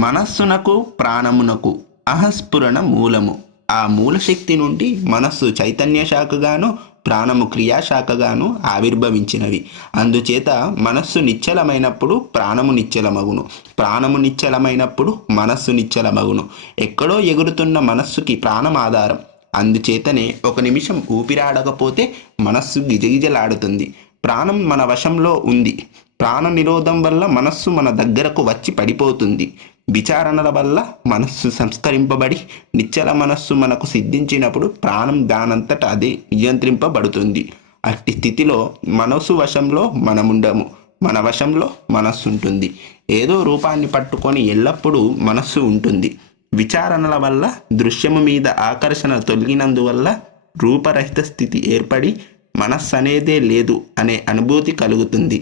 మనస్సునకు ప్రాణమునకు అహస్ఫురణ మూలము. ఆ మూలశక్తి నుండి మనస్సు చైతన్య శాఖగాను, ప్రాణము క్రియాశాఖగాను ఆవిర్భవించినవి. అందుచేత మనస్సు నిశ్చలమైనప్పుడు ప్రాణము నిశ్చలమగును, ప్రాణము నిశ్చలమైనప్పుడు మనస్సు నిశ్చలమగును. ఎక్కడో ఎగురుతున్న మనస్సుకి ప్రాణం ఆధారం. అందుచేతనే ఒక నిమిషం ఊపిరాడకపోతే మనస్సు గిజగిజలాడుతుంది. ప్రాణం మన వశంలో ఉంది. ప్రాణ నిరోధం వల్ల మనస్సు మన దగ్గరకు వచ్చి పడిపోతుంది. విచారణల వల్ల మనస్సు సంస్కరింపబడి నిశ్చల మనస్సు మనకు సిద్ధించినప్పుడు ప్రాణం దానంతట అదే నియంత్రింపబడుతుంది. అట్టి స్థితిలో మనస్సు వశంలో మనముండము, మన వశంలో మనస్సు ఉంటుంది. ఏదో రూపాన్ని పట్టుకొని ఎల్లప్పుడూ మనస్సు ఉంటుంది. విచారణల వల్ల దృశ్యము మీద ఆకర్షణ తొలగినందువల్ల రూపరహిత స్థితి ఏర్పడి మనస్సు అనేదే లేదు అనే అనుభూతి కలుగుతుంది.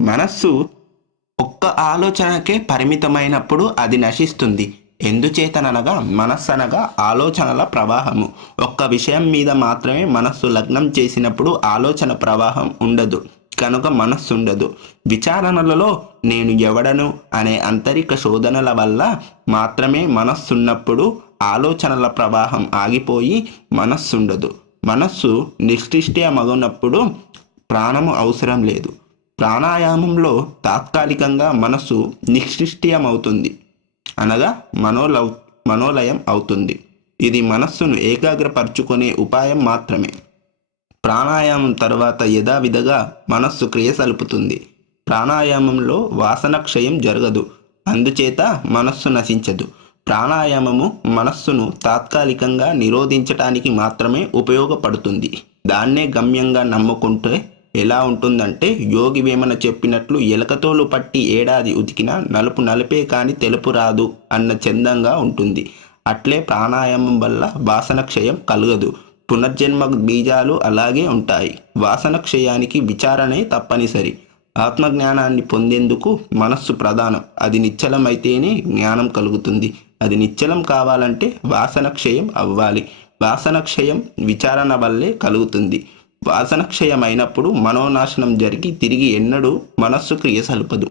మనస్సు ఒక్క ఆలోచనకే పరిమితమైనప్పుడు అది నశిస్తుంది. ఎందుచేతనగా మనస్సు అనగా ఆలోచనల ప్రవాహము. ఒక్క విషయం మీద మాత్రమే మనస్సు లగ్నం చేసినప్పుడు ఆలోచన ప్రవాహం ఉండదు, కనుక మనస్సు ఉండదు. విచారణలలో నేను ఎవడను అనే అంతరిక శోధనల వల్ల మాత్రమే మనస్సున్నప్పుడు ఆలోచనల ప్రవాహం ఆగిపోయి మనస్సుండదు. మనస్సు నిష్క్రిష్టమగునప్పుడు ప్రాణము అవసరం లేదు. ప్రాణాయామంలో తాత్కాలికంగా మనస్సు నిష్క్రిష్టమవుతుంది, అనగా మనోలయం అవుతుంది. ఇది మనస్సును ఏకాగ్రపరుచుకునే ఉపాయం మాత్రమే. ప్రాణాయామం తర్వాత యథావిధిగా మనస్సు క్రియ సలుపుతుంది. ప్రాణాయామంలో వాసన క్షయం జరగదు, అందుచేత మనస్సు నశించదు. ప్రాణాయామము మనస్సును తాత్కాలికంగా నిరోధించటానికి మాత్రమే ఉపయోగపడుతుంది. దాన్నే గమ్యంగా నమ్ముకుంటే ఎలా ఉంటుందంటే, యోగి వేమన చెప్పినట్లు ఎలకతోలు పట్టి ఏడాది ఉతికినా నలుపు నలిపే కాని తెలుపు రాదు అన్న చందంగా ఉంటుంది. అట్లే ప్రాణాయామం వల్ల వాసన క్షయం కలగదు. పునర్జన్మ బీజాలు అలాగే ఉంటాయి. వాసన క్షయానికి విచారణే తప్పనిసరి. ఆత్మజ్ఞానాన్ని పొందేందుకు మనస్సు ప్రధానం. అది నిశ్చలమైతేనే జ్ఞానం కలుగుతుంది. అది నిశ్చలం కావాలంటే వాసన క్షయం అవ్వాలి. వాసన క్షయం విచారణ వల్లే కలుగుతుంది. వాసన క్షయమైనప్పుడు మనోనాశనం జరిగి తిరిగి ఎన్నడూ మనస్సు క్రియ సలుపదు.